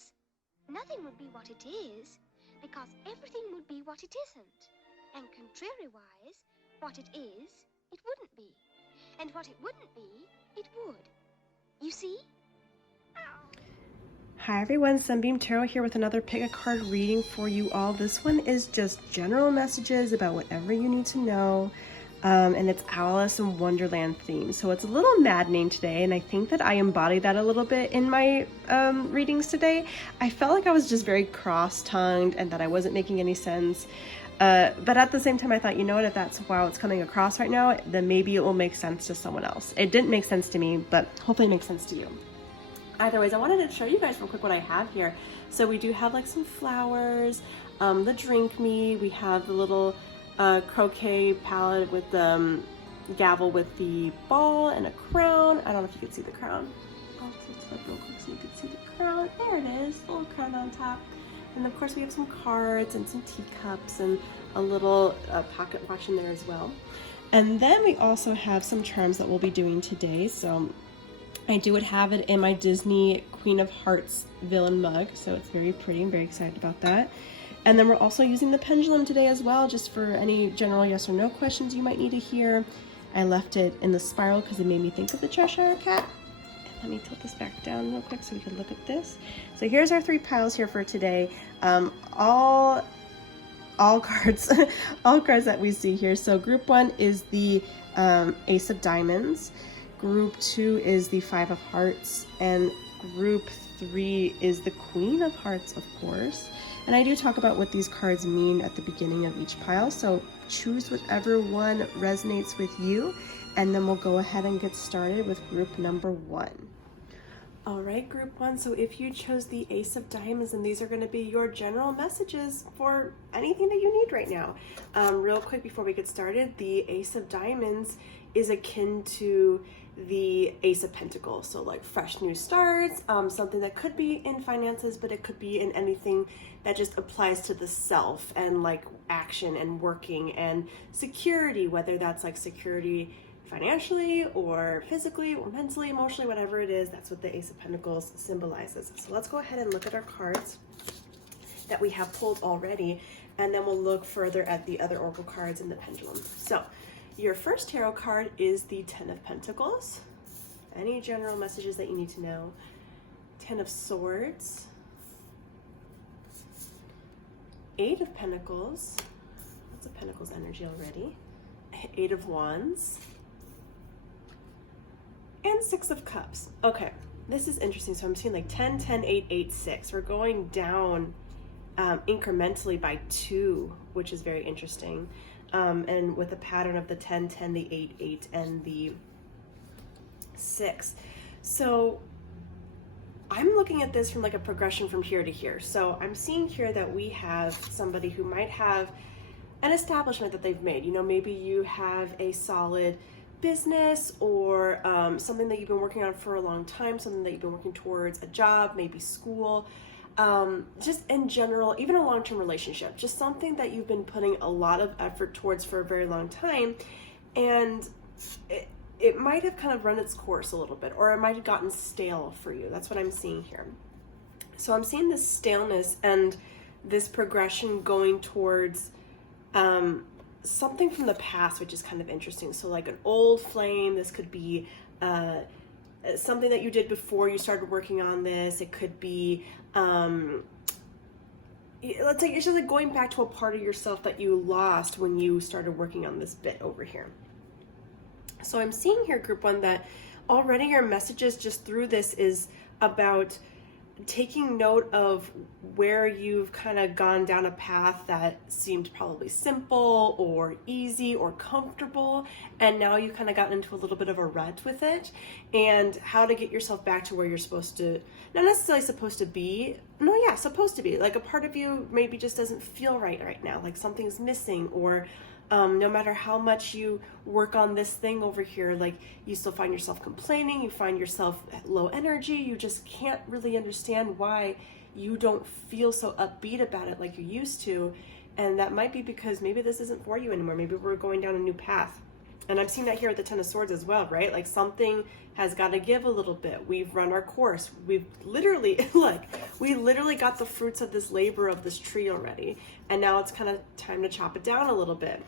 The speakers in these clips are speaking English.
means nothing would be what it is, because everything would be what it isn't. And contrary-wise, what it is, it wouldn't be. And what it wouldn't be, it would. You see? Hi everyone, Sunbeam Tarot here with another pick a card reading for you all. This one is just general messages about whatever you need to know. And it's Alice in Wonderland theme. So it's a little maddening today, and I think that I embodied that a little bit in my readings today. I felt like I was just very cross-tongued and that I wasn't making any sense. But at the same time, I thought, you know what, if that's how it's coming across right now, then maybe it will make sense to someone else. It didn't make sense to me, but hopefully it makes sense to you. Either ways, I wanted to show you guys real quick what I have here. So we do have like some flowers, the drink me, we have the little croquet palette with the gavel with the ball and a crown. I don't know if you can see the crown. I'll just flip real quick so you can see the crown. There it is, the little crown on top. And of course we have some cards and some teacups and a little pocket watch in there as well. And then we also have some charms that we'll be doing today. So I do have it in my Disney Queen of Hearts villain mug, so it's very pretty. I'm very excited about that. And then we're also using the pendulum today as well, just for any general yes or no questions you might need to hear. I left it in the spiral because it made me think of the Cheshire Cat. And let me tilt this back down real quick so we can look at this. So here's our 3 piles here for today. All cards, all cards that we see here. So group 1 is the Ace of Diamonds. Group 2 is the 5 of Hearts, and group 3 is the Queen of Hearts, of course. And I do talk about what these cards mean at the beginning of each pile, so choose whichever one resonates with you, and then we'll go ahead and get started with group number 1. All right, group 1, so if you chose the Ace of Diamonds, and these are going to be your general messages for anything that you need right now. Real quick before we get started, the Ace of Diamonds is akin to the Ace of Pentacles, so like fresh new starts, something that could be in finances, but it could be in anything that just applies to the self and like action and working and security, whether that's like security financially or physically or mentally, emotionally, whatever it is. That's what the Ace of Pentacles symbolizes. So let's go ahead and look at our cards that we have pulled already, and then we'll look further at the other oracle cards in the pendulum. So your first tarot card is the 10 of Pentacles. Any general messages that you need to know. 10 of Swords. 8 of Pentacles. That's a Pentacles energy already. 8 of Wands. And 6 of Cups. Okay, this is interesting. So I'm seeing like 10, 10, 8, 8, 6. We're going down incrementally by 2, which is very interesting. And with a pattern of the 10, 10, the 8, 8, and the 6. So I'm looking at this from like a progression from here to here. So I'm seeing here that we have somebody who might have an establishment that they've made. You know, maybe you have a solid business or something that you've been working on for a long time, something that you've been working towards, a job, maybe school. Just in general, even a long-term relationship, just something that you've been putting a lot of effort towards for a very long time, and it might have kind of run its course a little bit, or it might have gotten stale for you. That's what I'm seeing here. So I'm seeing this staleness and this progression going towards something from the past, which is kind of interesting. So like an old flame, this could be something that you did before you started working on this. It could be let's say it's just like going back to a part of yourself that you lost when you started working on this bit over here. So I'm seeing here, group 1, that already your messages just through this is about taking note of where you've kind of gone down a path that seemed probably simple or easy or comfortable, and now you've kind of gotten into a little bit of a rut with it, and how to get yourself back to where you're supposed to, not necessarily supposed to be, no, yeah, supposed to be. Like a part of you maybe just doesn't feel right now, like something's missing, or no matter how much you work on this thing over here, like you still find yourself complaining, you find yourself low energy, you just can't really understand why you don't feel so upbeat about it like you used to. And that might be because maybe this isn't for you anymore. Maybe we're going down a new path. And I'm seeing that here with the Ten of Swords as well, right? Like something has got to give a little bit. We've run our course. We've literally, we literally got the fruits of this labor of this tree already. And now it's kind of time to chop it down a little bit,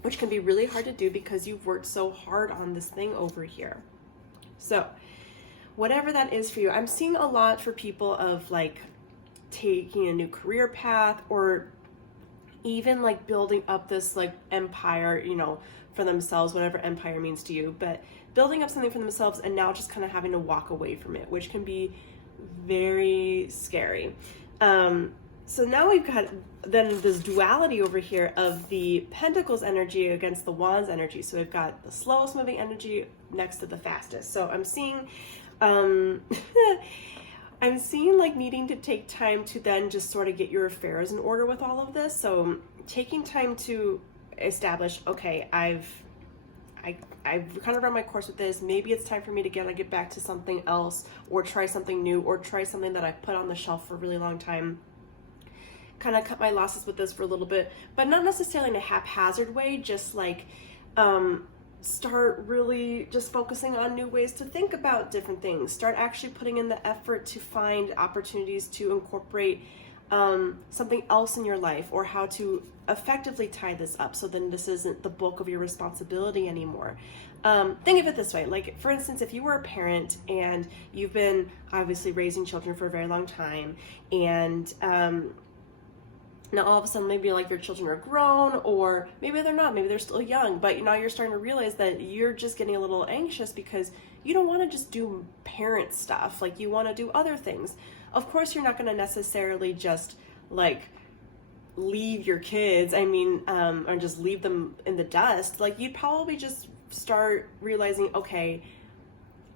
which can be really hard to do because you've worked so hard on this thing over here. So whatever that is for you, I'm seeing a lot for people of like taking a new career path, or even like building up this like empire, you know, for themselves, whatever empire means to you, but building up something for themselves and now just kind of having to walk away from it, which can be very scary. So now we've got then this duality over here of the Pentacles energy against the Wands energy. So we've got the slowest moving energy next to the fastest. So I'm seeing, I'm seeing like needing to take time to then just sort of get your affairs in order with all of this. So taking time to establish, okay, I've kind of run my course with this. Maybe it's time for me to get back to something else, or try something new, or try something that I've put on the shelf for a really long time. Kind of cut my losses with this for a little bit, but not necessarily in a haphazard way, just like start really just focusing on new ways to think about different things. Start actually putting in the effort to find opportunities to incorporate something else in your life, or how to effectively tie this up so then this isn't the bulk of your responsibility anymore. Think of it this way, like for instance, if you were a parent and you've been obviously raising children for a very long time, and now all of a sudden maybe like your children are grown, or maybe they're not, maybe they're still young, but now you're starting to realize that you're just getting a little anxious because you don't want to just do parent stuff, like you want to do other things. Of course you're not going to necessarily just like leave your kids, or just leave them in the dust. Like you'd probably just start realizing, okay,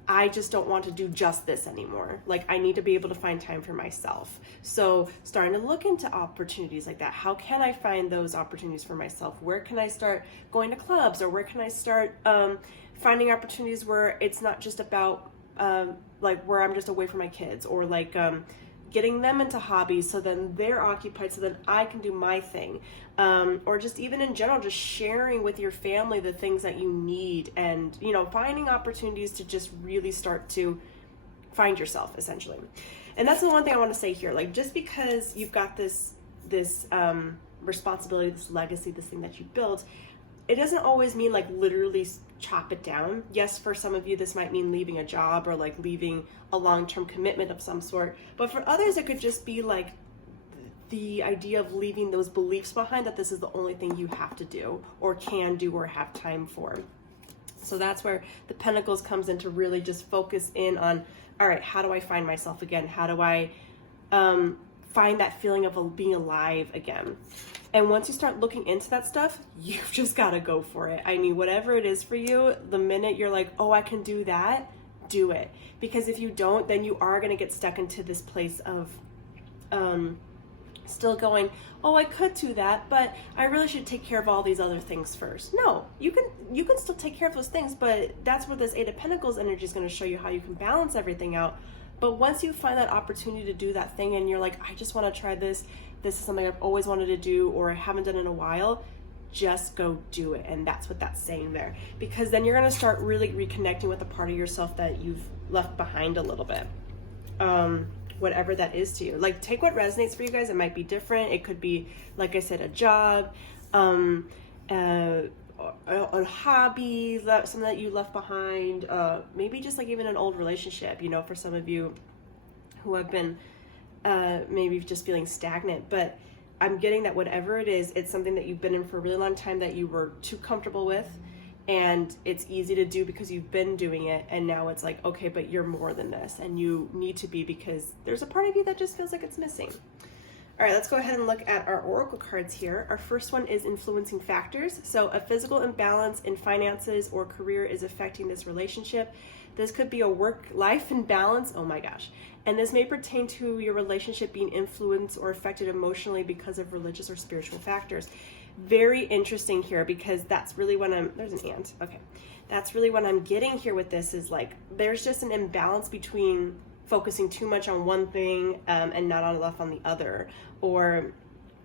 I just don't want to do just this anymore. Like I need to be able to find time for myself. So starting to look into opportunities like that. How can I find those opportunities for myself? Where can I start going to clubs, or where can I start finding opportunities where it's not just about like where I'm just away from my kids, or like getting them into hobbies so then they're occupied so then I can do my thing. Or just even in general, just sharing with your family the things that you need, and, you know, finding opportunities to just really start to find yourself, essentially. And that's the one thing I want to say here. Like, just because you've got this responsibility, this legacy, this thing that you built, it doesn't always mean like literally chop it down. Yes, for some of you, this might mean leaving a job or like leaving a long-term commitment of some sort. But for others, it could just be like the idea of leaving those beliefs behind, that this is the only thing you have to do or can do or have time for. So that's where the Pentacles comes in, to really just focus in on, all right, how do I find myself again? How do I find that feeling of being alive again? And once you start looking into that stuff, you've just got to go for it. I mean, whatever it is for you, the minute you're like, oh, I can do that, do it. Because if you don't, then you are going to get stuck into this place of still going, oh, I could do that, but I really should take care of all these other things first. No, you can still take care of those things, but that's where this Eight of Pentacles energy is going to show you how you can balance everything out. But once you find that opportunity to do that thing and you're like, I just want to try this, this is something I've always wanted to do or I haven't done in a while, just go do it. And that's what that's saying there. Because then you're going to start really reconnecting with a part of yourself that you've left behind a little bit. Whatever that is to you. Like, take what resonates for you guys. It might be different. It could be, like I said, a job, a hobby, something that you left behind, maybe just like even an old relationship, you know, for some of you who have been maybe just feeling stagnant. But I'm getting that whatever it is, it's something that you've been in for a really long time that you were too comfortable with, and it's easy to do because you've been doing it, and now it's like, okay, but you're more than this, and you need to be, because there's a part of you that just feels like it's missing. All right, let's go ahead and look at our oracle cards here. Our first one is influencing factors. So a physical imbalance in finances or career is affecting this relationship. This could be a work-life imbalance, oh my gosh. And this may pertain to your relationship being influenced or affected emotionally because of religious or spiritual factors. Very interesting here, because that's really when there's an ant, okay. That's really what I'm getting here with this, is like, there's just an imbalance between focusing too much on one thing and not enough on the other, or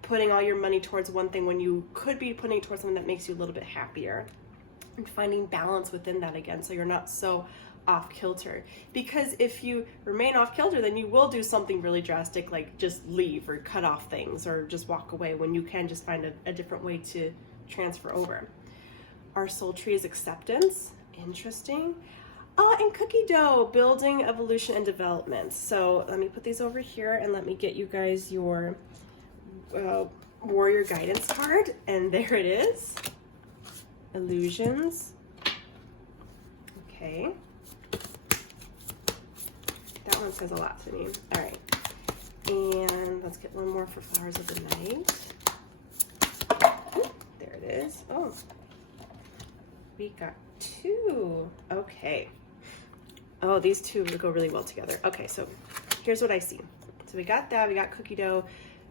putting all your money towards one thing when you could be putting it towards something that makes you a little bit happier. and finding balance within that again, so you're not so off kilter. Because if you remain off kilter, then you will do something really drastic, like just leave or cut off things or just walk away, when you can just find a different way to transfer over. Our soul tree is acceptance. Interesting. And cookie dough, building, evolution, and development. So let me put these over here and let me get you guys your warrior guidance card. And there it is. Illusions. Okay. That one says a lot to me. All right. And let's get one more for flowers of the night. Ooh, there it is. Oh, we got two. Okay. Oh, these two would go really well together. Okay, so here's what I see. So we got that, we got cookie dough,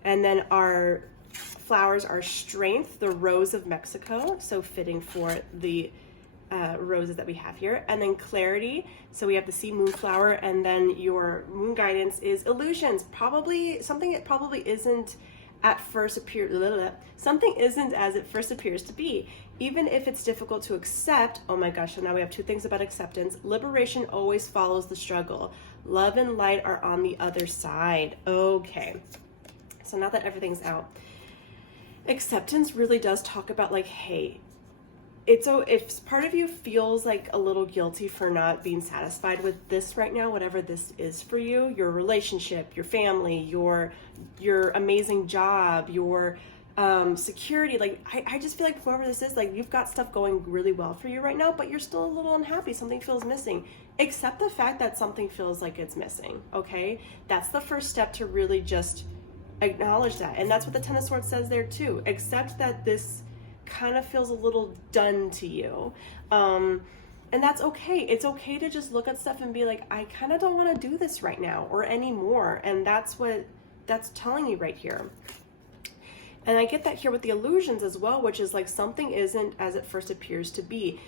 and then our flowers are strength, the rose of Mexico, so fitting for the roses that we have here, and then clarity, so we have the sea moonflower, and then your moon guidance is illusions, probably something that probably isn't at first something isn't as it first appears to be, even if it's difficult to accept. Oh my gosh, so now we have two things about acceptance. Liberation always follows the struggle. Love and light are on the other side. Okay, so now that everything's out, acceptance really does talk about like, hey, if part of you feels like a little guilty for not being satisfied with this right now, whatever this is for you, your relationship, your family, your amazing job, your security, like I just feel like whoever this is, like you've got stuff going really well for you right now, but you're still a little unhappy, something feels missing. Accept the fact that something feels like it's missing, okay? That's the first step to really just acknowledge that. And that's what the Ten of Swords says there too. Accept that this kind of feels a little done to you, and that's okay. It's okay to just look at stuff and be like, I kind of don't want to do this right now or anymore, and that's what that's telling you right here. And I get that here with the illusions as well, which is like something isn't as it first appears to be.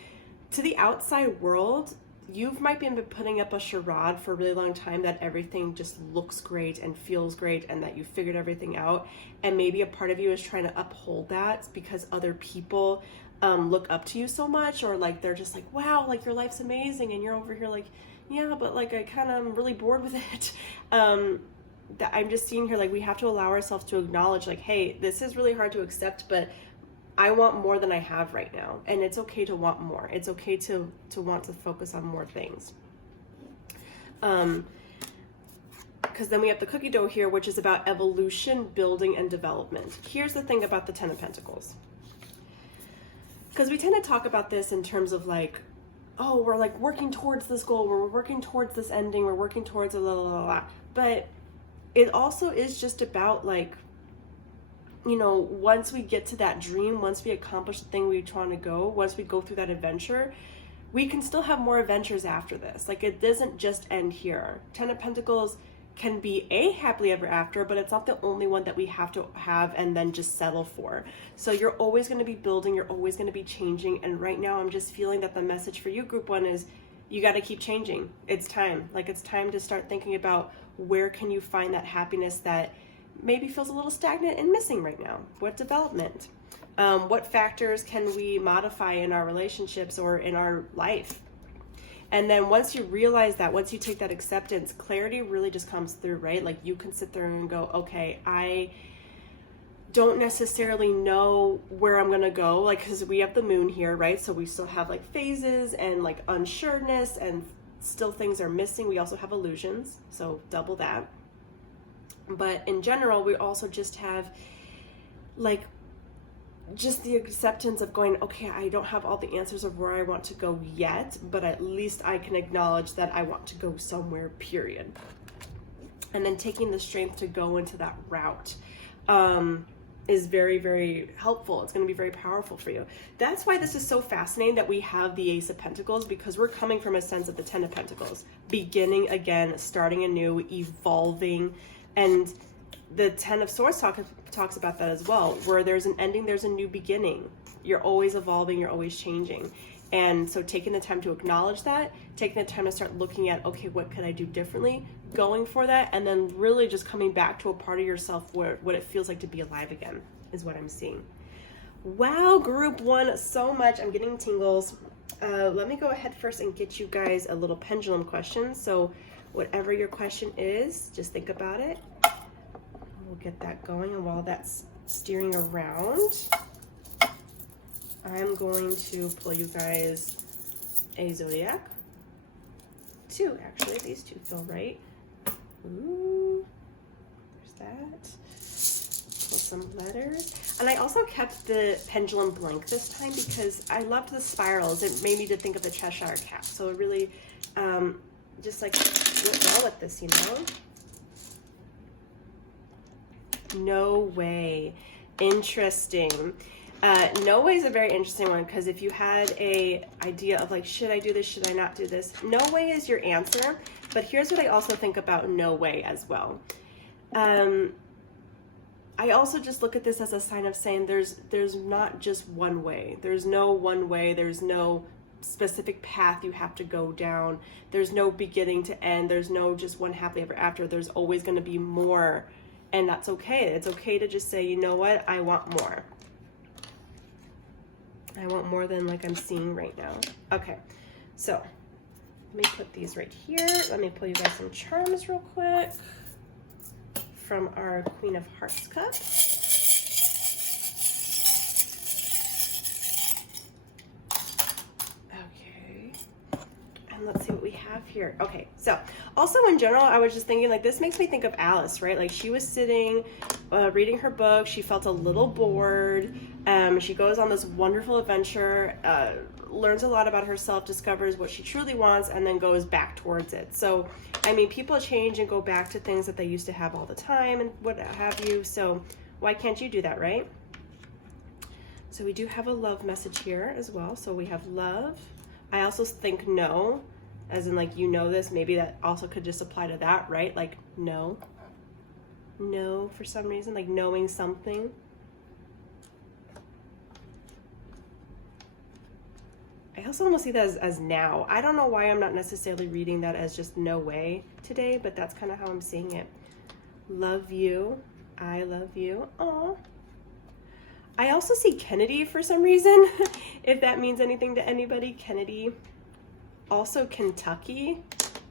To the outside world, you might be putting up a charade for a really long time that everything just looks great and feels great and that you figured everything out. And maybe a part of you is trying to uphold that because other people look up to you so much, or like they're just like, wow, like your life's amazing, and you're over here like, yeah, but like I kind of am really bored with it. That I'm just seeing here, like we have to allow ourselves to acknowledge like, hey, this is really hard to accept, but I want more than I have right now. And it's okay to want more. It's okay to want to focus on more things. Because then we have the cookie dough here, which is about evolution, building, and development. Here's the thing about the Ten of Pentacles. Because we tend to talk about this in terms of like, oh, we're like working towards this goal, we're working towards this ending, we're working towards a la. But it also is just about like, you know, once we get to that dream, once we accomplish the thing we're trying to go, once we go through that adventure, we can still have more adventures after this. Like it doesn't just end here. Ten of Pentacles can be a happily ever after, but it's not the only one that we have to have and then just settle for. So you're always going to be building, you're always going to be changing. And right now I'm just feeling that the message for you, group one, is you got to keep changing. It's time. Like it's time to start thinking about where can you find that happiness that maybe feels a little stagnant and missing right now. What development? What factors can we modify in our relationships or in our life? And then once you realize that, once you take that acceptance, clarity really just comes through, right? Like you can sit there and go, okay, I don't necessarily know where I'm gonna go, like, because we have the moon here, right? So we still have like phases and like unsureness, and still things are missing. We also have illusions, so double that. But in general, we also just have like just the acceptance of going, okay, I don't have all the answers of where I want to go yet, but at least I can acknowledge that I want to go somewhere, period. And then taking the strength to go into that route is very, very helpful. It's going to be very powerful for you. That's why this is so fascinating that we have the Ace of Pentacles, because we're coming from a sense of the Ten of Pentacles, beginning again, starting anew, evolving. And the Ten of Swords talks about that as well, where there's an ending, there's a new beginning. You're always evolving, you're always changing. And so taking the time to acknowledge that, taking the time to start looking at, okay, what could I do differently, going for that, and then really just coming back to a part of yourself where what it feels like to be alive again is what I'm seeing. Wow, group one, so much. I'm getting tingles. Let me go ahead first and get you guys a little pendulum question. So whatever your question is, just think about it. We'll get that going, and while that's steering around, I'm going to pull you guys a zodiac. Two, actually. These two feel right. Ooh, there's that. Pull some letters. And I also kept the pendulum blank this time because I loved the spirals. It made me to think of the Cheshire Cat. So it really just like went well with this, you know? No way. Interesting. No way is a very interesting one, because if you had a idea of like, should I do this, should I not do this, no way is your answer. But here's what I also think about no way as well. I also just look at this as a sign of saying there's not just one way. There's no one way. There's no specific path you have to go down. There's no beginning to end. There's no just one happily ever after. There's always going to be more, and that's okay. It's okay to just say, you know what, I want more. I want more than like I'm seeing right now. Okay, so let me put these right here. Let me pull you guys some charms real quick from our Queen of Hearts cup. Okay, and let's see what we have here. Okay, so also in general, I was just thinking like this makes me think of Alice, right? Like she was sitting, reading her book. She felt a little bored. She goes on this wonderful adventure, learns a lot about herself, discovers what she truly wants, and then goes back towards it. So, I mean, people change and go back to things that they used to have all the time and what have you. So why can't you do that, right? So we do have a love message here as well. So we have love. I also think no, as in like, you know this, maybe that also could just apply to that, right? Like no. No, for some reason, like knowing something. I also almost see that as now. I don't know why I'm not necessarily reading that as just no way today, but that's kind of how I'm seeing it. Love you. I love you. Aw. I also see Kennedy for some reason, if that means anything to anybody. Kennedy. Also Kentucky.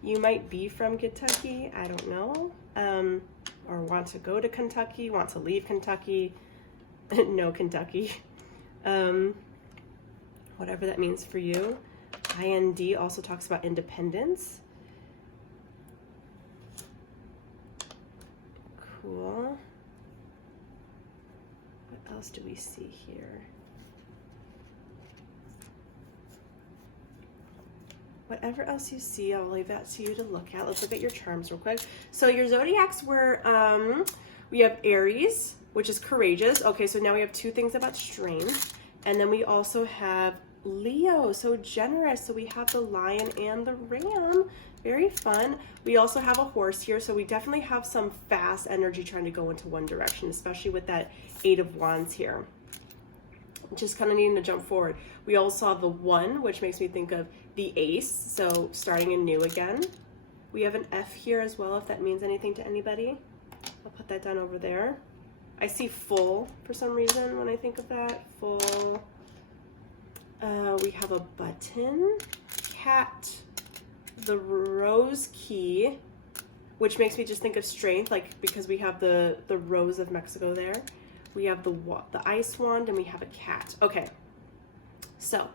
You might be from Kentucky. I don't know. Or want to go to Kentucky, want to leave Kentucky. No Kentucky. Whatever that means for you. IND also talks about independence. Cool. What else do we see here? Whatever else you see, I'll leave that to you to look at. Let's look at your charms real quick. So your zodiacs were, we have Aries, which is courageous. Okay, so now we have two things about strength. And then we also have Leo, so generous. So we have the lion and the ram. Very fun. We also have a horse here, so we definitely have some fast energy trying to go into one direction, especially with that 8 of Wands here. Just kind of needing to jump forward. We also saw the 1, which makes me think of the ace, so starting anew again. We have an F here as well, if that means anything to anybody. I'll put that down over there. I see full for some reason when I think of that. Full. We have a button, cat, the rose key, which makes me just think of strength, like because we have the rose of Mexico there. We have the ice wand, and we have a cat. Okay, so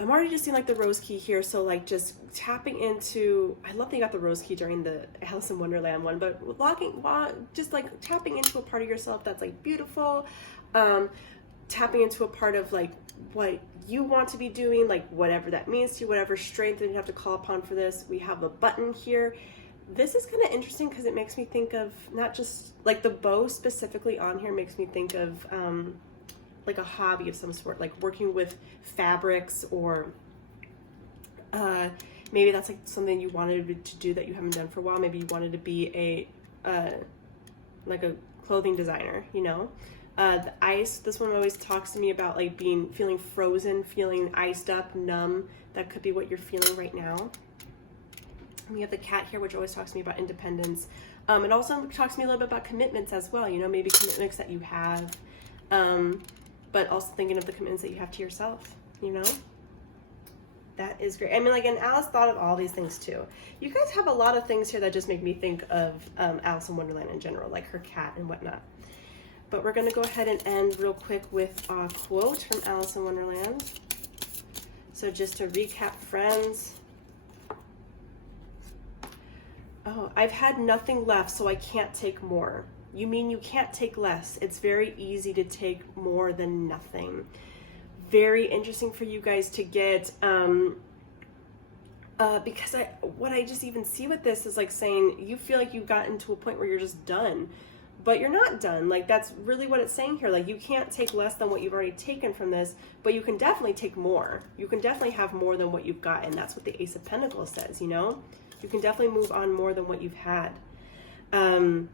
I'm already just seeing like the rose key here. So like just tapping into, I love that you got the rose key during the Alice in Wonderland one, but just like tapping into a part of yourself that's like beautiful, tapping into a part of like what you want to be doing, like whatever that means to you, whatever strength that you have to call upon for this. We have a button here. This is kind of interesting because it makes me think of not just like the bow specifically on here makes me think of like a hobby of some sort, like working with fabrics, or maybe that's like something you wanted to do that you haven't done for a while. Maybe you wanted to be like a clothing designer, you know. The ice, this one always talks to me about like feeling frozen, feeling iced up, numb. That could be what you're feeling right now. We have the cat here, which always talks to me about independence. It also talks to me a little bit about commitments as well, you know, maybe commitments that you have. but also thinking of the commitments that you have to yourself, you know? That is great. I mean, like, and Alice thought of all these things too. You guys have a lot of things here that just make me think of Alice in Wonderland in general, like her cat and whatnot. But we're going to go ahead and end real quick with a quote from Alice in Wonderland. So just to recap, friends. Oh, I've had nothing left, so I can't take more. You mean you can't take less? It's very easy to take more than nothing. Very interesting for you guys to get, because what I just even see with this is like saying you feel like you've gotten to a point where you're just done, but you're not done. Like, that's really what it's saying here. Like, you can't take less than what you've already taken from this, but you can definitely take more. You can definitely have more than what you've gotten. That's what the Ace of Pentacles says, you know? You can definitely move on more than what you've had. And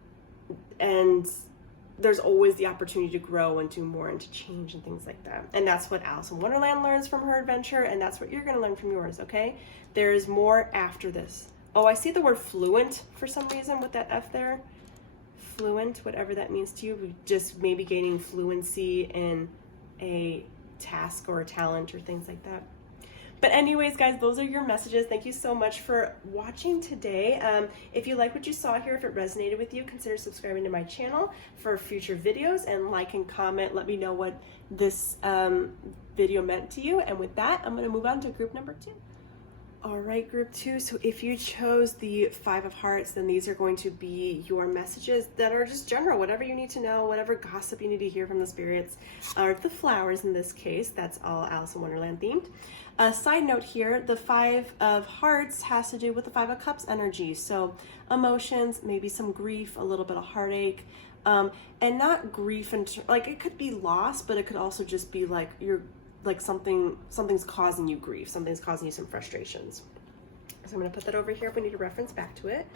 there's always the opportunity to grow and do more and to change and things like that. And that's what Alice in Wonderland learns from her adventure, and that's what you're going to learn from yours, okay? There is more after this. Oh, I see the word fluent for some reason with that F there. Fluent, whatever that means to you. Just maybe gaining fluency in a task or a talent or things like that. But anyways, guys, those are your messages. Thank you so much for watching today. If you like what you saw here, if it resonated with you, consider subscribing to my channel for future videos, and like and comment. Let me know what this video meant to you. And with that, I'm going to move on to group number 2. All right, group 2. So if you chose the 5 of Hearts, then these are going to be your messages that are just general, whatever you need to know, whatever gossip you need to hear from the spirits, or the flowers in this case. That's all Alice in Wonderland themed. A side note here, the 5 of Hearts has to do with the 5 of Cups energy. So emotions, maybe some grief, a little bit of heartache, and not grief, like it could be loss, but it could also just be like you're like something's causing you grief, something's causing you some frustrations. So I'm going to put that over here if we need to reference back to it.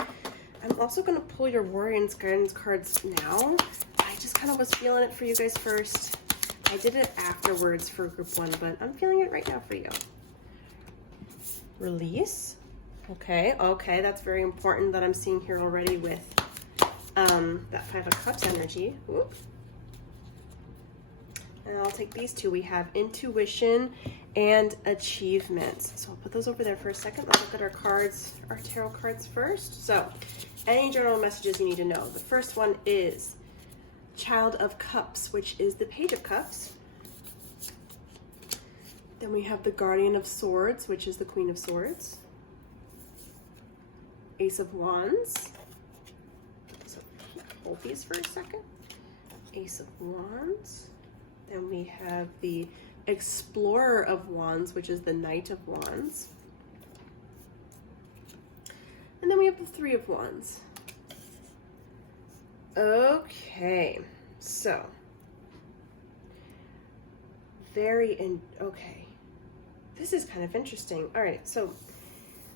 I'm also going to pull your Warrior's Guidance cards now. I just kind of was feeling it for you guys first. I did it afterwards for group 1, but I'm feeling it right now for you. Release. Okay, that's very important that I'm seeing here already with that 5 of Cups energy. Oops. And I'll take these 2. We have intuition and achievements. So I'll put those over there for a second. Let's look at our cards, our tarot cards first. So any general messages you need to know. The first one is Child of Cups, which is the Page of Cups. Then we have the Guardian of Swords, which is the Queen of Swords. Ace of Wands. So hold these for a second. Ace of Wands. Then we have the Explorer of Wands, which is the Knight of Wands. And then we have the 3 of Wands. Okay, so okay. This is kind of interesting. All right, so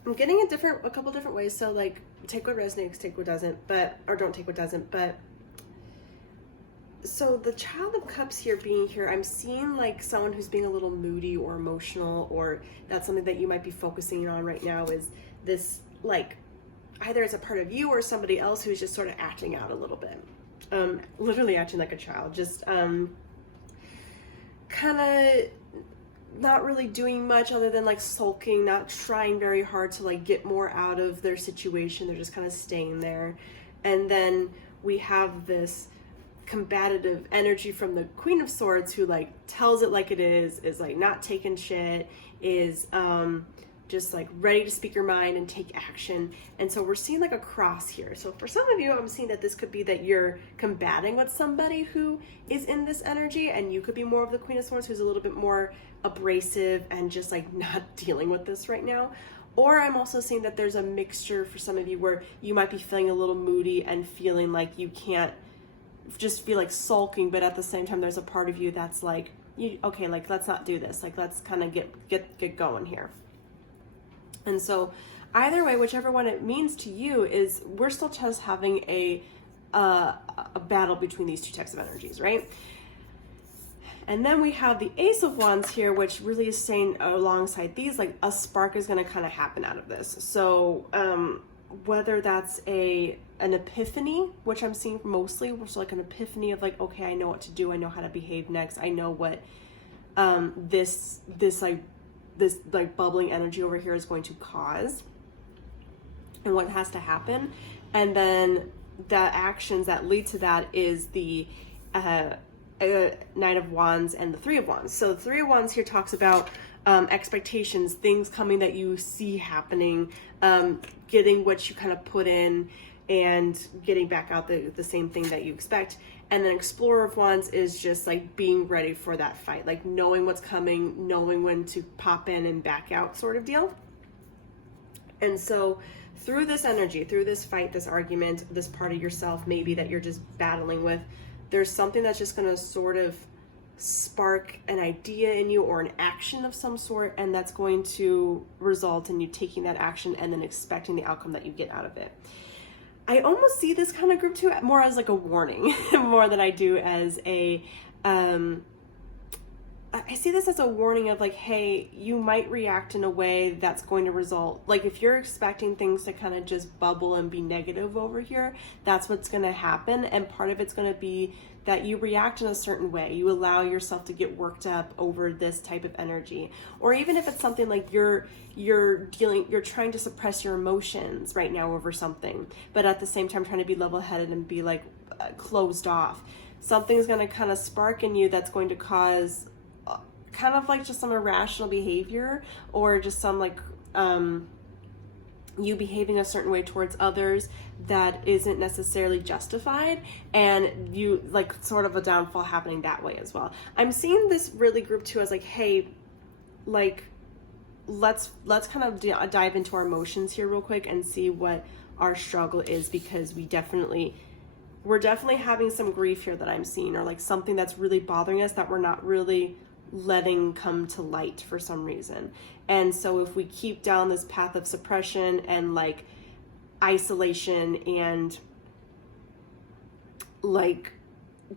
I'm getting a couple different ways. So like, take what resonates, take what doesn't, or don't take what doesn't. But so the Child of Cups here being here, I'm seeing like someone who's being a little moody or emotional, or that's something that you might be focusing on right now, is this like either it's a part of you or somebody else who's just sort of acting out a little bit. Literally acting like a child, just kind of not really doing much other than like sulking, not trying very hard to like get more out of their situation. They're just kind of staying there. And then we have this combative energy from the Queen of Swords, who like tells it like it is like not taking shit, is just like ready to speak your mind and take action. And so we're seeing like a cross here. So for some of you, I'm seeing that this could be that you're combating with somebody who is in this energy, and you could be more of the Queen of Swords, who's a little bit more abrasive and just like not dealing with this right now. Or I'm also seeing that there's a mixture for some of you where you might be feeling a little moody and feeling like you can't just feel like sulking, but at the same time there's a part of you that's like, okay, like let's not do this, like let's kind of get going here. And so either way, whichever one it means to you, is we're still just having a battle between these two types of energies, right? And then we have the Ace of Wands here, which really is saying alongside these, like a spark is going to kind of happen out of this. So whether that's a an epiphany, which I'm seeing mostly, which is like an epiphany of like, okay, I know what to do. I know how to behave next. I know what this bubbling energy over here is going to cause and what has to happen. And then the actions that lead to that is the Knight of Wands and the Three of Wands. So the Three of Wands here talks about expectations, things coming that you see happening, getting what you kind of put in and getting back out the same thing that you expect. And then Explorer of Wands is just like being ready for that fight, like knowing what's coming, knowing when to pop in and back out sort of deal. And so through this energy, through this fight, this argument, this part of yourself maybe that you're just battling with, there's something that's just going to sort of spark an idea in you or an action of some sort, and that's going to result in you taking that action and then expecting the outcome that you get out of it. I almost see this kind of group too more as like a warning more than I do as a I see this as a warning of like, hey, you might react in a way that's going to result, like if you're expecting things to kind of just bubble and be negative over here, that's what's going to happen. And part of it's going to be that you react in a certain way. You allow yourself to get worked up over this type of energy. Or even if it's something like you're trying to suppress your emotions right now over something, but at the same time trying to be level-headed and be like closed off. Something's going to kind of spark in you that's going to cause kind of like just some irrational behavior, or just some like you behaving a certain way towards others that isn't necessarily justified, and you like sort of a downfall happening that way as well. I'm seeing this really group too as like, hey, like let's kind of dive into our emotions here real quick and see what our struggle is, because we're definitely having some grief here that I'm seeing, or like something that's really bothering us that we're not really letting come to light for some reason. And so if we keep down this path of suppression and like isolation and like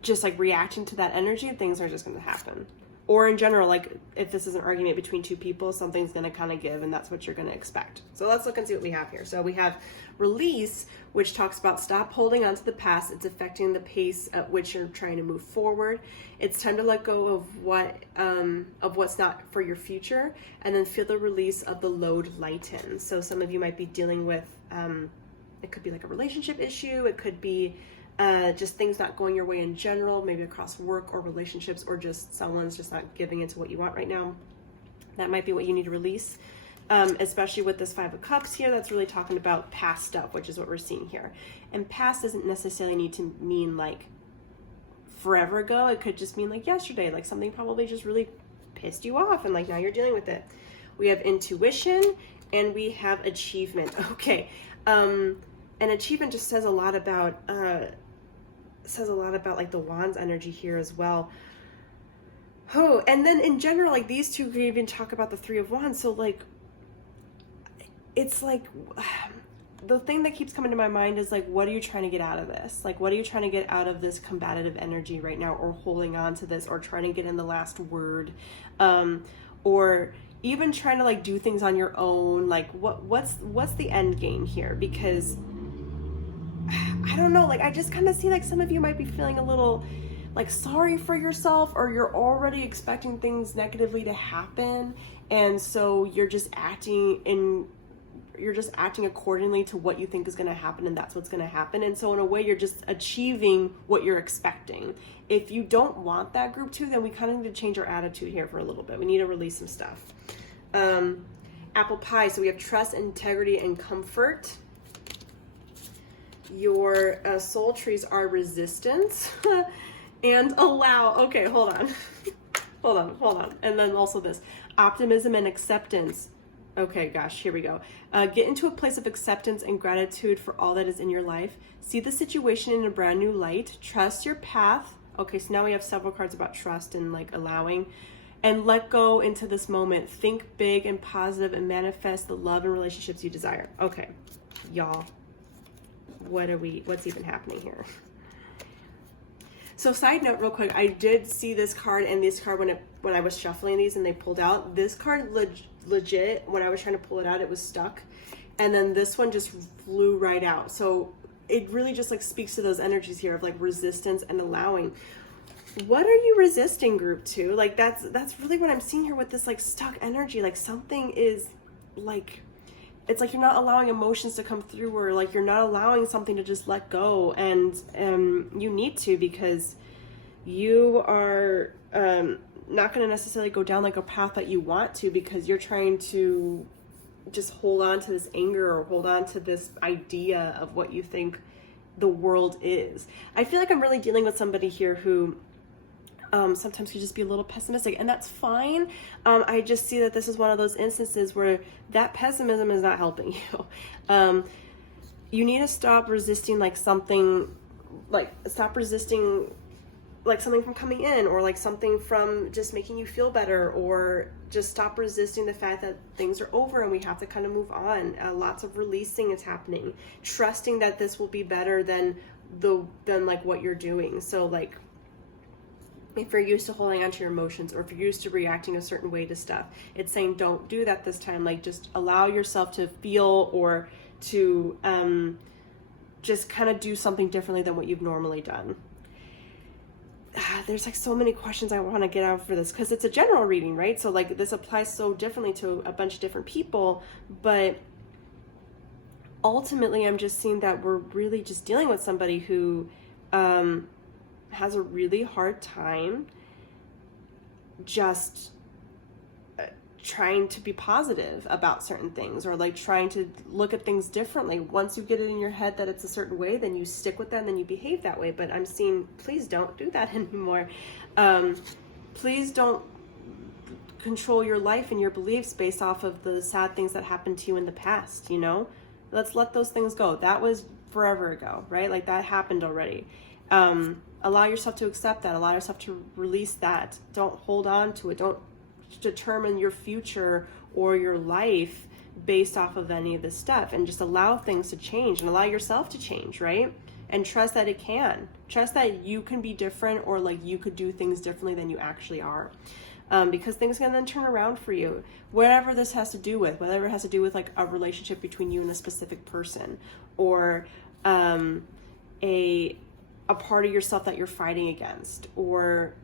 just like reacting to that energy, things are just going to happen. Or in general, like if this is an argument between two people, something's going to kind of give, and that's what you're going to expect. So let's look and see what we have here. So we have release, which talks about stop holding on to the past. It's affecting the pace at which you're trying to move forward. It's time to let go of what's not for your future, and then feel the release of the load lighten. So some of you might be dealing with, it could be like a relationship issue. It could be just things not going your way in general, maybe across work or relationships, or just someone's just not giving into what you want right now. That might be what you need to release, especially with this Five of Cups here. That's really talking about past stuff, which is what we're seeing here. And past doesn't necessarily need to mean like forever ago. It could just mean like yesterday, like something probably just really pissed you off and like now you're dealing with it. We have intuition and we have achievement. Okay. And achievement just says a lot about like the Wands energy here as well. Oh, and then in general, like these two could even talk about the Three of Wands. So like, it's like the thing that keeps coming to my mind is like, what are you trying to get out of this? Like, what are you trying to get out of this combative energy right now, or holding on to this, or trying to get in the last word, or even trying to like do things on your own? Like what's the end game here? Because I don't know, like I just kind of see like some of you might be feeling a little like sorry for yourself, or you're already expecting things negatively to happen, and so you're just acting accordingly to what you think is going to happen, and that's what's going to happen. And so in a way you're just achieving what you're expecting. If you don't want that group two, then we kind of need to change our attitude here for a little bit. We need to release some stuff. Apple pie. So we have trust, integrity, and comfort. Your soul trees are resistance and allow. Okay, hold on. hold on. And then also this optimism and acceptance. Okay, gosh, here we go. Get into a place of acceptance and gratitude for all that is in your life. See the situation in a brand new light. Trust your path. Okay, so now we have several cards about trust and like allowing. And let go into this moment. Think big and positive and manifest the love and relationships you desire. Okay, y'all. What's even happening here? So side note real quick, I did see this card and this card when I was shuffling these and they pulled out. This card legit, when I was trying to pull it out, it was stuck. And then this one just flew right out. So it really just like speaks to those energies here of like resistance and allowing. What are you resisting, group 2? Like that's really what I'm seeing here with this like stuck energy. Like something is like, it's like you're not allowing emotions to come through, or like you're not allowing something to just let go. And you need to, because you are not going to necessarily go down like a path that you want to, because you're trying to just hold on to this anger or hold on to this idea of what you think the world is. I feel like I'm really dealing with somebody here who sometimes could just be a little pessimistic, and that's fine. I just see that this is one of those instances where that pessimism is not helping you. You need to stop resisting like something, like stop resisting like something from coming in, or like something from just making you feel better, or just stop resisting the fact that things are over and we have to kind of move on. Lots of releasing is happening, trusting that this will be better than like what you're doing. So like, if you're used to holding onto your emotions, or if you're used to reacting a certain way to stuff, it's saying don't do that this time. Like just allow yourself to feel, or to just kind of do something differently than what you've normally done. There's like so many questions I want to get out for this, because it's a general reading, right? So like this applies so differently to a bunch of different people, but ultimately I'm just seeing that we're really just dealing with somebody who has a really hard time just trying to be positive about certain things, or like trying to look at things differently. Once you get it in your head that it's a certain way, then you stick with that and then you behave that way. But I'm seeing, please don't do that anymore. Please don't control your life and your beliefs based off of the sad things that happened to you in the past, you know? Let's let those things go. That was forever ago, right? Like that happened already. Allow yourself to accept that. Allow yourself to release that. Don't hold on to it. Don't determine your future or your life based off of any of this stuff, and just allow things to change and allow yourself to change, right? And trust that it can. Trust that you can be different, or like you could do things differently than you actually are. Because things can then turn around for you. Whatever this has to do with, whatever it has to do with like a relationship between you and a specific person, or a part of yourself that you're fighting against, or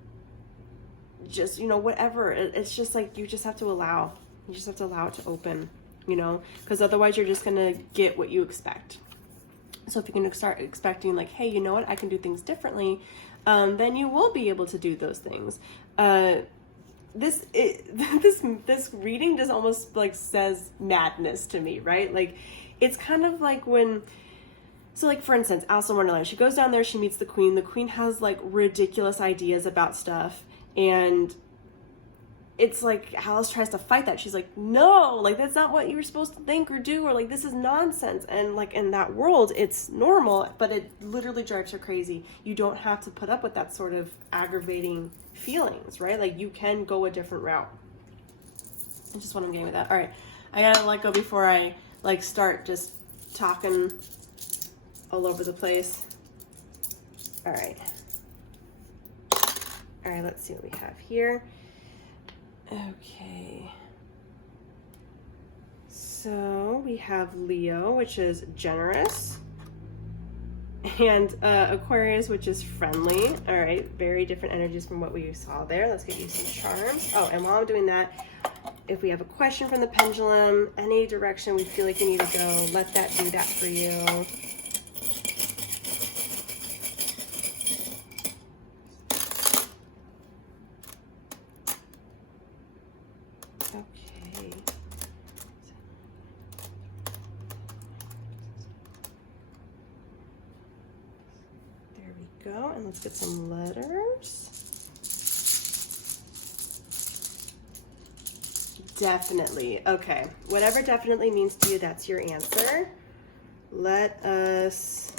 just, you know, whatever. It's just like, you just have to allow it to open, you know, because otherwise you're just gonna get what you expect. So if you can start expecting like, hey, you know what, I can do things differently, then you will be able to do those things. This reading just almost like says madness to me, right? Like it's kind of like when, so like for instance, Alice in Wonderland, she goes down there, she meets the queen. The queen has like ridiculous ideas about stuff, and it's like Alice tries to fight that. She's like, no, like that's not what you were supposed to think or do, or like this is nonsense. And like in that world, it's normal, but it literally drives her crazy. You don't have to put up with that sort of aggravating feelings, right? Like you can go a different route. That's just what I'm getting with that. All right, I gotta let go before I like start just talking all over the place. All right, let's see what we have here. Okay, so we have Leo, which is generous, and Aquarius, which is friendly. All right, very different energies from what we saw there. Let's get you some charms. Oh, and while I'm doing that, if we have a question from the pendulum, any direction we feel like you need to go, let that do that for you. Go, and let's get some letters. Definitely. Okay, whatever definitely means to you, that's your answer. Let us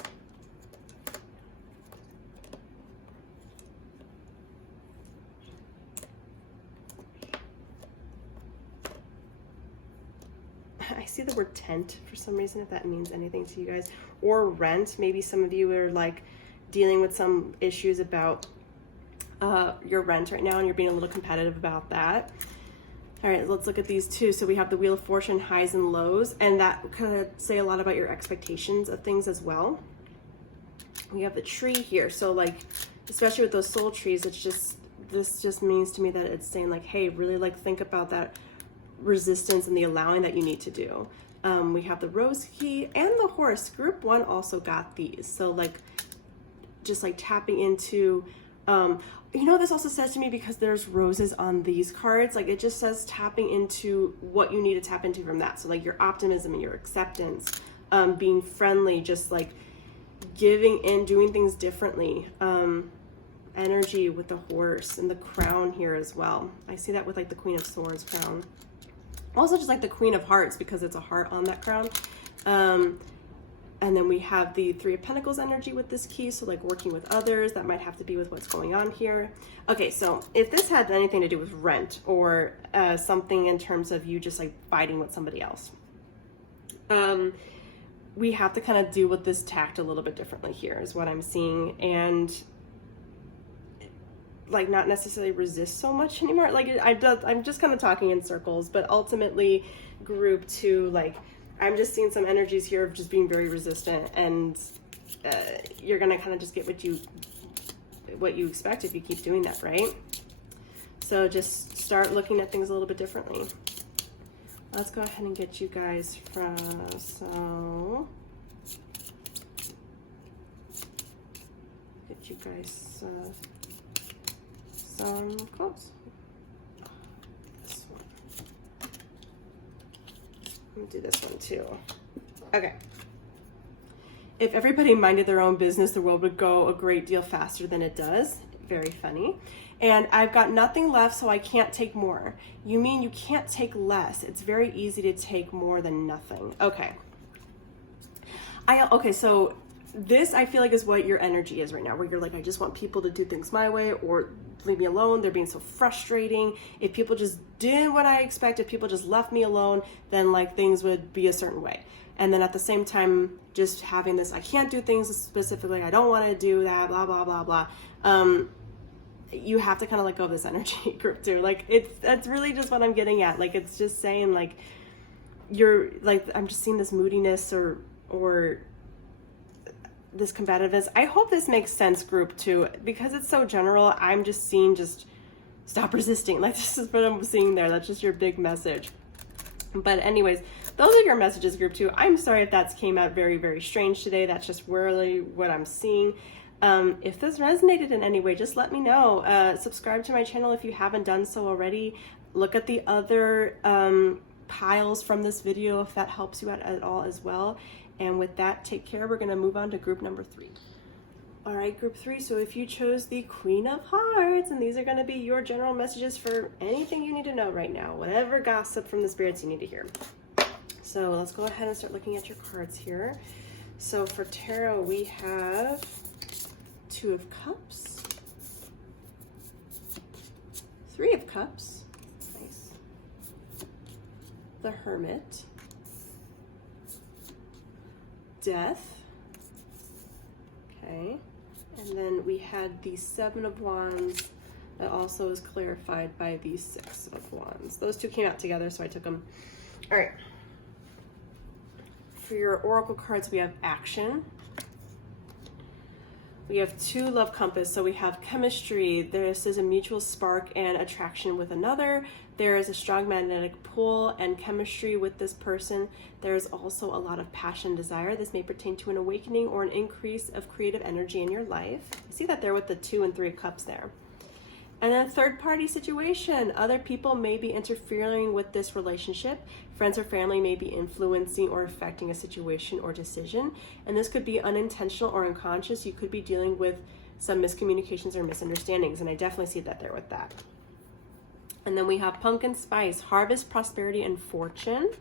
I see the word tent for some reason, if that means anything to you guys, or rent. Maybe some of you are like dealing with some issues about your rent right now, and you're being a little competitive about that. All right, let's look at these two. So we have the Wheel of Fortune, highs and lows, and that could say a lot about your expectations of things as well. We have the tree here. So like, especially with those soul trees, it's just, this just means to me that it's saying like, hey, really like think about that resistance and the allowing that you need to do. We have the rose key and the horse. Group 1 also got these. So like, just like tapping into, you know, this also says to me, because there's roses on these cards, like it just says tapping into what you need to tap into from that. So like your optimism and your acceptance, being friendly, just like giving in, doing things differently. Energy with the horse and the crown here as well. I see that with like the Queen of Swords crown. Also just like the Queen of Hearts, because it's a heart on that crown. And then we have the Three of Pentacles energy with this key. So like working with others, that might have to be with what's going on here. Okay, so if this had anything to do with rent or something in terms of you just like fighting with somebody else, we have to kind of deal with this tact a little bit differently here is what I'm seeing. And like not necessarily resist so much anymore. Like I'm just kind of talking in circles, but ultimately group 2, like I'm just seeing some energies here of just being very resistant, and you're gonna kind of just get what you expect if you keep doing that, right? So just start looking at things a little bit differently. Let's go ahead and get you guys get you guys some quotes. This one. Let me do this one too. Okay. If everybody minded their own business, the world would go a great deal faster than it does. Very funny. And I've got nothing left, so I can't take more. You mean you can't take less? It's very easy to take more than nothing. Okay. Okay, so this I feel like is what your energy is right now, where you're like, I just want people to do things my way, or leave me alone. They're being so frustrating. If people just did what I expect, if people just left me alone, then like things would be a certain way. And then at the same time, just having this, I can't do things specifically, I don't want to do that, blah, blah, blah, blah. You have to kind of let go of this energy, group 2. Like that's really just what I'm getting at. Like, it's just saying like, you're like, I'm just seeing this moodiness or this combativeness. I hope this makes sense, group 2, because it's so general. I'm just seeing, just stop resisting. Like, this is what I'm seeing there. That's just your big message. But anyways, those are your messages, group 2. I'm sorry if that came out very, very strange today. That's just really what I'm seeing. If this resonated in any way, just let me know. Subscribe to my channel if you haven't done so already. Look at the other piles from this video if that helps you out at all as well. And with that, take care. We're going to move on to group number 3. All right, group 3. So if you chose the Queen of Hearts, and these are going to be your general messages for anything you need to know right now, whatever gossip from the spirits you need to hear. So let's go ahead and start looking at your cards here. So for tarot, we have 2 of Cups, 3 of Cups, nice, the Hermit, Death, okay, and then we had the 7 of Wands that also is clarified by the 6 of Wands. Those 2 came out together, so I took them. All right. For your Oracle cards, we have Action. We have 2 Love Compass, so we have chemistry. This is a mutual spark and attraction with another. There is a strong magnetic pull and chemistry with this person. There's also a lot of passion, desire. This may pertain to an awakening or an increase of creative energy in your life. I see that there with the 2 and 3 of Cups there. And then a third-party situation. Other people may be interfering with this relationship. Friends or family may be influencing or affecting a situation or decision. And this could be unintentional or unconscious. You could be dealing with some miscommunications or misunderstandings. And I definitely see that there with that. And then we have Pumpkin Spice, Harvest, Prosperity, and Fortune.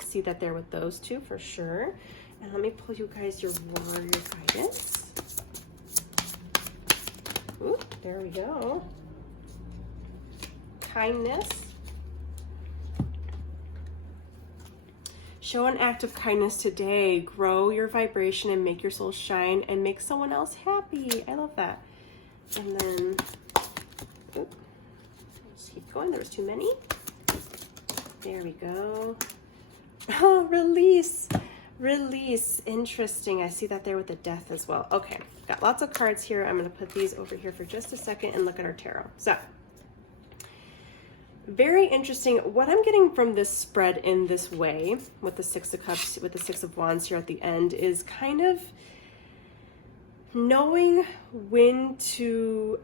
See that there with those 2 for sure. And let me pull you guys your warrior guidance. Ooh, there we go. Kindness. Show an act of kindness today. Grow your vibration and make your soul shine and make someone else happy. I love that. And then, let's keep going. There was too many. There we go. Oh, release. Release. Interesting. I see that there with the death as well. Okay, got lots of cards here. I'm going to put these over here for just a second and look at our tarot. So, very interesting. What I'm getting from this spread in this way with the Six of Cups, with the Six of Wands here at the end, is kind of knowing when to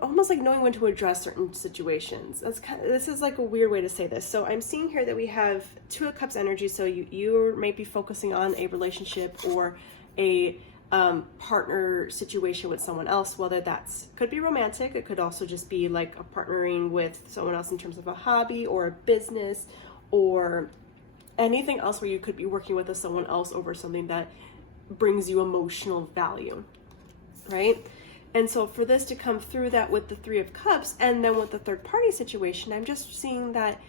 almost like knowing when to address certain situations. This is like a weird way to say this. So I'm seeing here that we have Two of Cups energy. So you might be focusing on a relationship or a partner situation with someone else, whether could be romantic. It could also just be like a partnering with someone else in terms of a hobby or a business or anything else where you could be working with someone else over something that brings you emotional value, right? And so for this to come through that with the Three of Cups and then with the third party situation, I'm just seeing that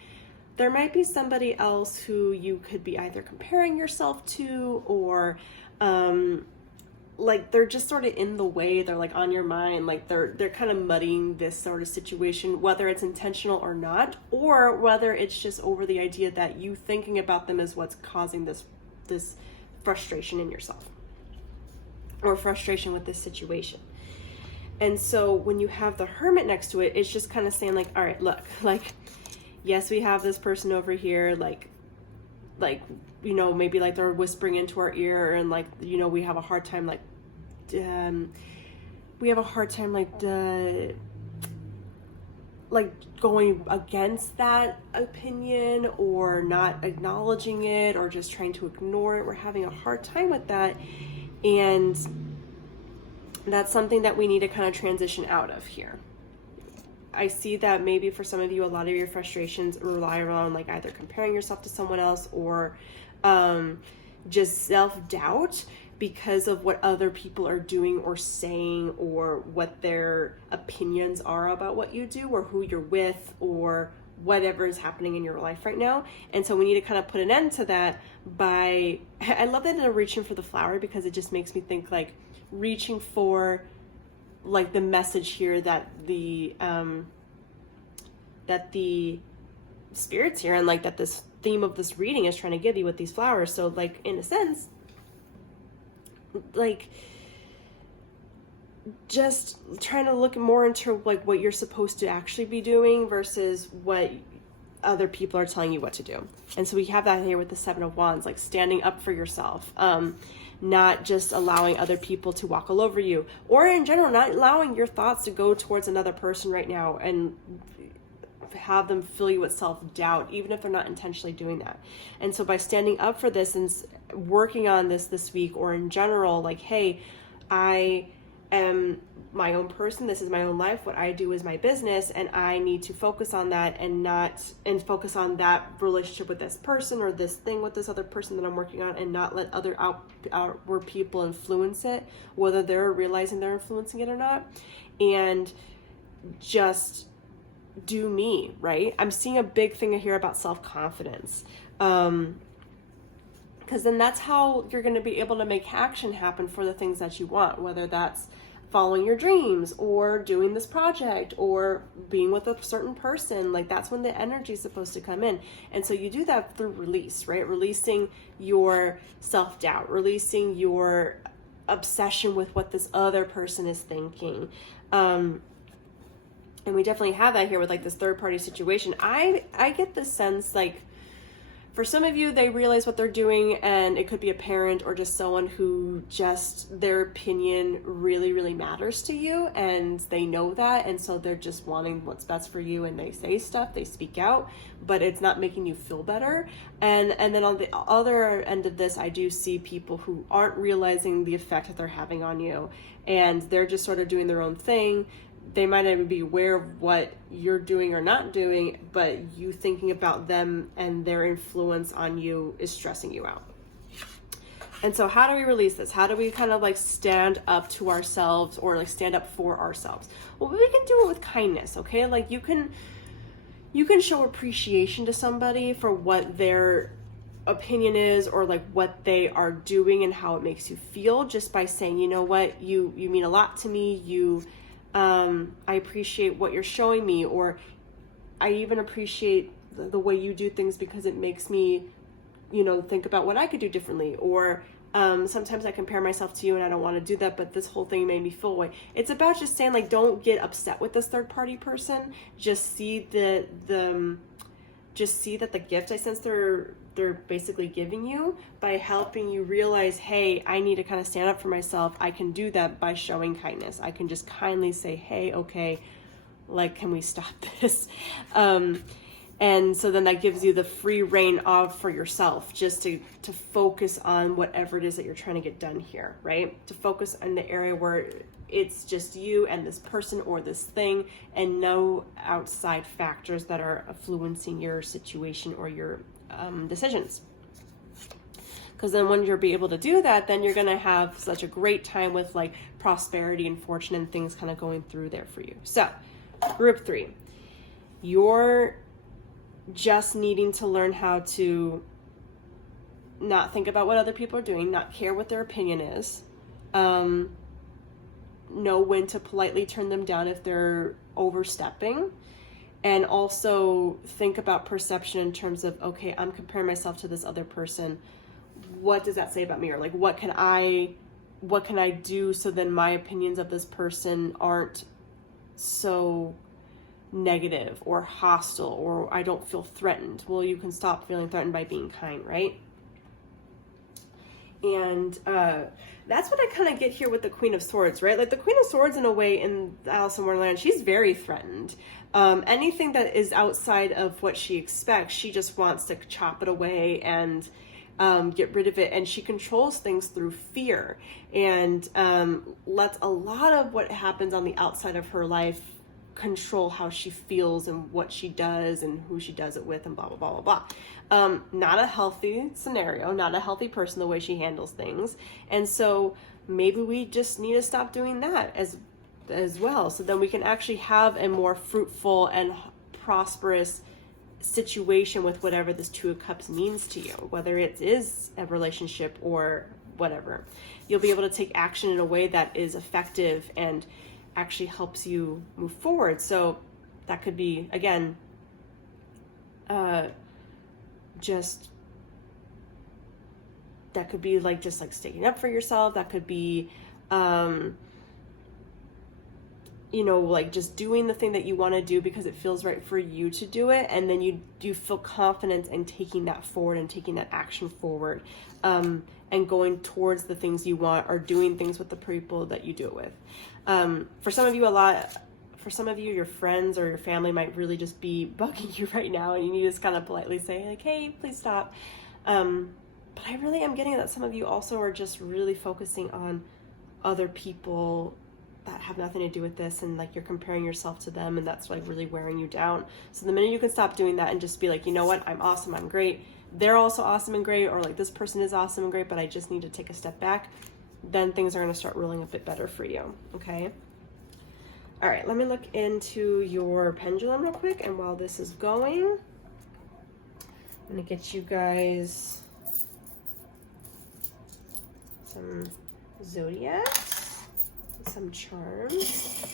there might be somebody else who you could be either comparing yourself to or like they're just sort of in the way, they're like on your mind, like they're kind of muddying this sort of situation, whether it's intentional or not, or whether it's just over the idea that you thinking about them is what's causing this frustration in yourself or frustration with this situation. And so when you have the Hermit next to it, it's just kind of saying like, all right, look, like, yes, we have this person over here, like, you know, maybe like they're whispering into our ear and like, you know, we have a hard time like going against that opinion or not acknowledging it or just trying to ignore it. We're having a hard time with that. And that's something that we need to kind of transition out of here. I see that maybe for some of you, a lot of your frustrations rely around like either comparing yourself to someone else or just self-doubt because of what other people are doing or saying or what their opinions are about what you do or who you're with or whatever is happening in your life right now. And so we need to kind of put an end to that by, I love that they're reaching for the flower because it just makes me think like reaching for like the message here that the spirits here and like that this theme of this reading is trying to give you with these flowers. So like in a sense, like just trying to look more into like what you're supposed to actually be doing versus what other people are telling you what to do. And so we have that here with the Seven of Wands, like standing up for yourself, not just allowing other people to walk all over you, or in general, not allowing your thoughts to go towards another person right now and have them fill you with self-doubt, even if they're not intentionally doing that. And so by standing up for this and working on this week or in general, like, hey, I am my own person. This is my own life. What I do is my business, and I need to focus on that and focus on that relationship with this person or this thing with this other person that I'm working on, and not let other outward people influence it, whether they're realizing they're influencing it or not, and just do me, right? I'm seeing a big thing here about self-confidence. Because then that's how you're going to be able to make action happen for the things that you want, whether that's following your dreams or doing this project or being with a certain person. Like that's when the energy is supposed to come in. And so you do that through release, right? Releasing your self-doubt, releasing your obsession with what this other person is thinking. And we definitely have that here with like this third party situation. I get the sense like for some of you, they realize what they're doing, and it could be a parent or just someone who just their opinion really, really matters to you, and they know that, and so they're just wanting what's best for you, and they say stuff, they speak out, but it's not making you feel better. And then on the other end of this, I do see people who aren't realizing the effect that they're having on you, and they're just sort of doing their own thing. They might not even be aware of what you're doing or not doing, but you thinking about them and their influence on you is stressing you out. And so how do we release this? How do we kind of like stand up to ourselves or like stand up for ourselves? Well, we can do it with kindness, okay? Like you can show appreciation to somebody for what their opinion is or like what they are doing and how it makes you feel, just by saying, you know what, you mean a lot to me, I appreciate what you're showing me, or I even appreciate the way you do things because it makes me you know, think about what I could do differently. Or sometimes I compare myself to you and I don't want to do that, but this whole thing made me feel away. It's about just saying, like, don't get upset with this third party person. Just see just see that the gift I sense they're basically giving you by helping you realize, hey, I need to kind of stand up for myself. I can do that by showing kindness. I can just kindly say, hey, okay, like, can we stop this? And so then that gives you the free reign for yourself, just to focus on whatever it is that you're trying to get done here, right? To focus on the area where it's just you and this person or this thing, and no outside factors that are influencing your situation or your decisions. Because then when you're be able to do that, then you're going to have such a great time with, like, prosperity and fortune and things kind of going through there for you. So group 3, you're just needing to learn how to not think about what other people are doing, not care what their opinion is, know when to politely turn them down if they're overstepping, and also think about perception in terms of, okay, I'm comparing myself to this other person. What does that say about me? Or, like, what can I do so then my opinions of this person aren't so negative or hostile, or I don't feel threatened? Well, you can stop feeling threatened by being kind, right? And that's what I kind of get here with the Queen of Swords, right? Like, the Queen of Swords, in a way, in Alice in Wonderland, she's very threatened. Anything that is outside of what she expects, she just wants to chop it away and get rid of it. And she controls things through fear, and lets a lot of what happens on the outside of her life control how she feels and what she does and who she does it with, and blah, blah, blah, blah, blah. Not a healthy scenario, not a healthy person, the way she handles things. And so maybe we just need to stop doing that as well. So then we can actually have a more fruitful and prosperous situation with whatever this Two of Cups means to you, whether it is a relationship or whatever. You'll be able to take action in a way that is effective and actually helps you move forward. So that could be, again, that could be like just like sticking up for yourself. That could be you know, like just doing the thing that you want to do because it feels right for you to do it, and then you feel confident in taking that forward and taking that action forward, and going towards the things you want, or doing things with the people that you do it with. For some of you, your friends or your family might really just be bugging you right now, and you need to just kind of politely say, like, hey, please stop. But I really am getting that some of you also are just really focusing on other people that have nothing to do with this, and like you're comparing yourself to them, and that's like really wearing you down. So the minute you can stop doing that and just be like, you know what, I'm awesome, I'm great, they're also awesome and great, or like this person is awesome and great, but I just need to take a step back, then things are going to start rolling a bit better for you. Okay. All right, let me look into your pendulum real quick, and while this is going, I'm going to get you guys some zodiacs, some charms.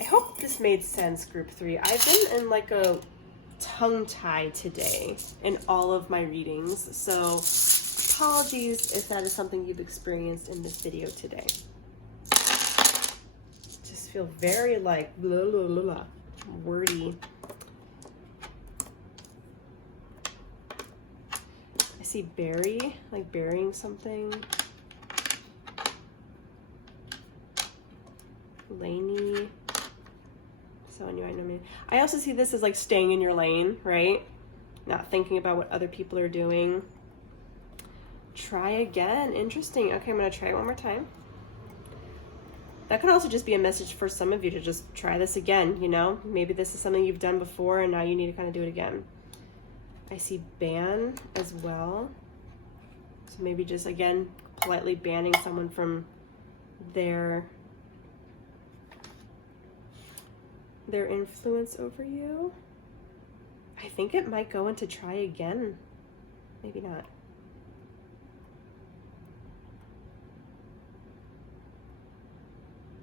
I hope this made sense, group 3. I've been in like a tongue tie today in all of my readings, so apologies if that is something you've experienced in this video today. Just feel very like blah, blah, blah, blah, wordy. I see bury, like burying something. Laney. So anyway, I also see this as like staying in your lane, right? Not thinking about what other people are doing. Try again. Interesting. Okay, I'm going to try it one more time. That could also just be a message for some of you to just try this again, you know? Maybe this is something you've done before and now you need to kind of do it again. I see ban as well. So maybe just, again, politely banning someone from their influence over you. I think it might go into try again. Maybe not.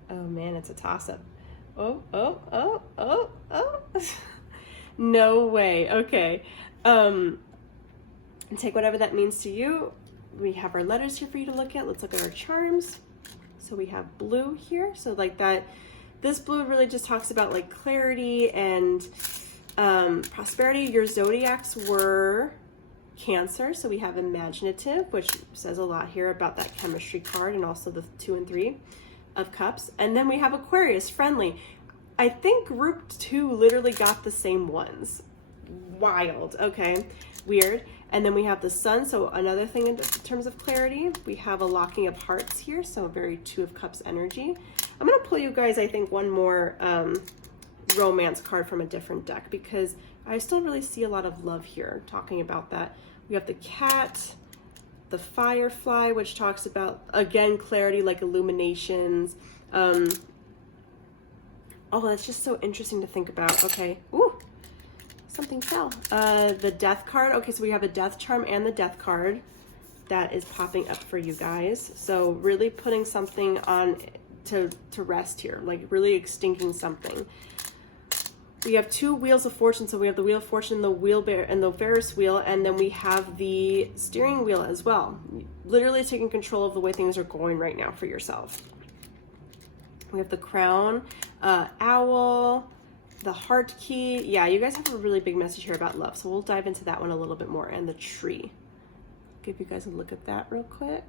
Oh man, it's a toss-up. Oh. No way. Okay. And take whatever that means to you. We have our letters here for you to look at. Let's look at our charms. So we have blue here. So like that, this blue really just talks about like clarity and prosperity. Your zodiacs were Cancer, so we have imaginative, which says a lot here about that chemistry card, and also the 2 and 3 of cups. And then we have Aquarius, friendly. I think group 2 literally got the same ones. Wild. Okay, weird. And then we have the sun, so another thing in terms of clarity, we have a locking of hearts here, so very 2 of cups energy. I'm gonna pull you guys, I think, one more romance card from a different deck, because I still really see a lot of love here talking about that. We have the cat, the firefly, which talks about, again, clarity, like illuminations. Oh, that's just so interesting to think about. Okay. Ooh, something fell. The death card. Okay, so we have a death charm and the death card that is popping up for you guys. So really putting something on to rest here, like really extinguishing something. We have 2 wheels of fortune, so we have the wheel of fortune, the wheelbarrow, and the Ferris wheel, and then we have the steering wheel as well. Literally taking control of the way things are going right now for yourself. We have the crown, owl, the heart key. Yeah, you guys have a really big message here about love, so we'll dive into that one a little bit more. And the tree. Give you guys a look at that real quick.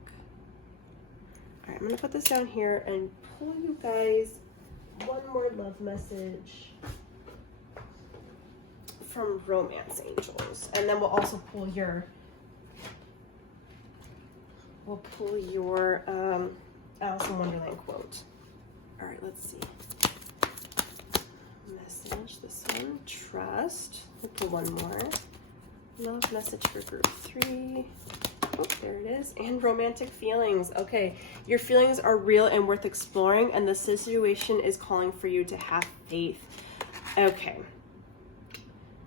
All right, I'm gonna put this down here and pull you guys one more love message from Romance Angels, and then we'll also pull your Alice in Wonderland quote. All right, let's see. Message, this one, trust. We'll pull one more. Love message for group 3. Oh, there it is. And romantic feelings. Okay, your feelings are real and worth exploring, and the situation is calling for you to have faith. Okay.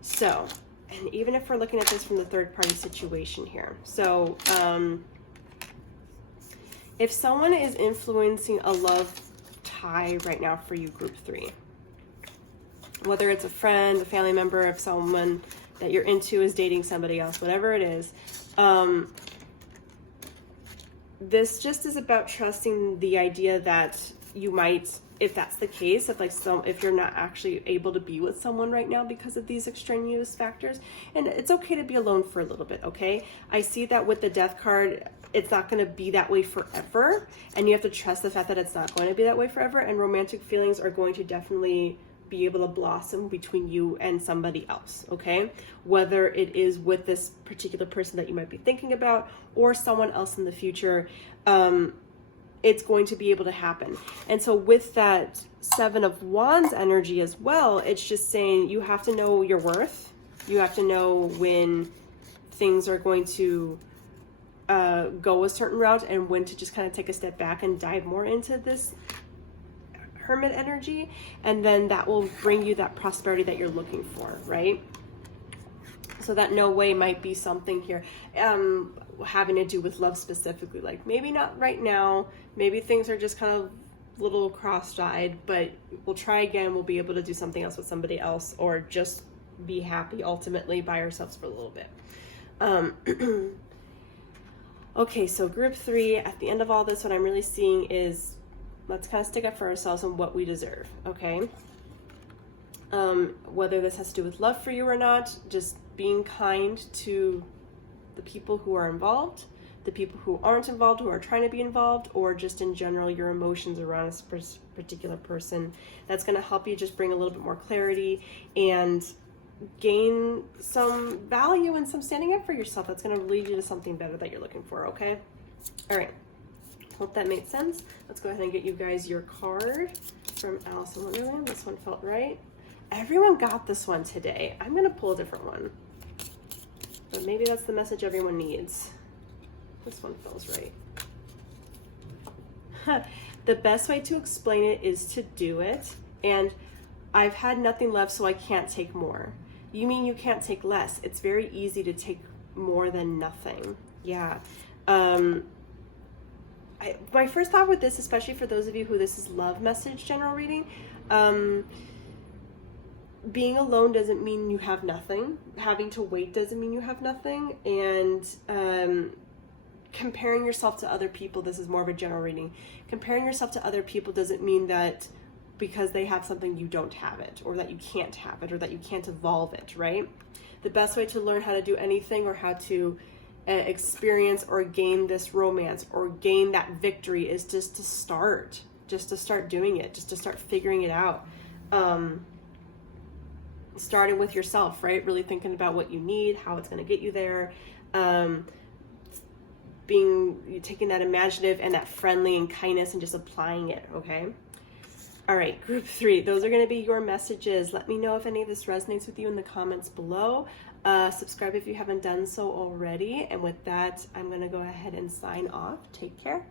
So, and even if we're looking at this from the third party situation here. So, if someone is influencing a love tie right now for you, group 3, whether it's a friend, a family member, if someone that you're into is dating somebody else, whatever it is, this just is about trusting the idea that you might, if that's the case, if you're not actually able to be with someone right now because of these extraneous factors, and it's okay to be alone for a little bit, okay? I see that with the death card, it's not going to be that way forever, and you have to trust the fact that it's not going to be that way forever, and romantic feelings are going to definitely be able to blossom between you and somebody else, okay? Whether it is with this particular person that you might be thinking about or someone else in the future, it's going to be able to happen. And so with that 7 of Wands energy as well, it's just saying you have to know your worth. You have to know when things are going to go a certain route and when to just kind of take a step back and dive more into this Hermit energy, and then that will bring you that prosperity that you're looking for, right? So that no way might be something here having to do with love specifically, like maybe not right now, maybe things are just kind of a little cross-eyed, but we'll try again, we'll be able to do something else with somebody else, or just be happy ultimately by ourselves for a little bit. Okay, so group 3, at the end of all this, what I'm really seeing is let's kind of stick up for ourselves and what we deserve, okay? Whether this has to do with love for you or not, just being kind to the people who are involved, the people who aren't involved, who are trying to be involved, or just in general your emotions around a particular person. That's going to help you just bring a little bit more clarity and gain some value and some standing up for yourself. That's going to lead you to something better that you're looking for, okay? All right. Hope that made sense. Let's go ahead and get you guys your card from Alice in Wonderland. This one felt right. Everyone got this one today. I'm going to pull a different one. But maybe that's the message everyone needs. This one feels right. The best way to explain it is to do it. And I've had nothing left, so I can't take more. You mean you can't take less? It's very easy to take more than nothing. Yeah. My first thought with this, especially for those of you who this is love message general reading, being alone doesn't mean you have nothing. Having to wait doesn't mean you have nothing. And comparing yourself to other people, this is more of a general reading. Comparing yourself to other people doesn't mean that because they have something you don't have it, or that you can't have it, or that you can't evolve it, right? The best way to learn how to do anything, or how to experience or gain this romance or gain that victory, is just to start doing it, just to start figuring it out. Starting with yourself, right? Really thinking about what you need, how it's going to get you there. Taking that imaginative and that friendly and kindness and just applying it, okay? All right, group 3, those are going to be your messages. Let me know if any of this resonates with you in the comments below. Subscribe if you haven't done so already. And with that, I'm going to go ahead and sign off. Take care.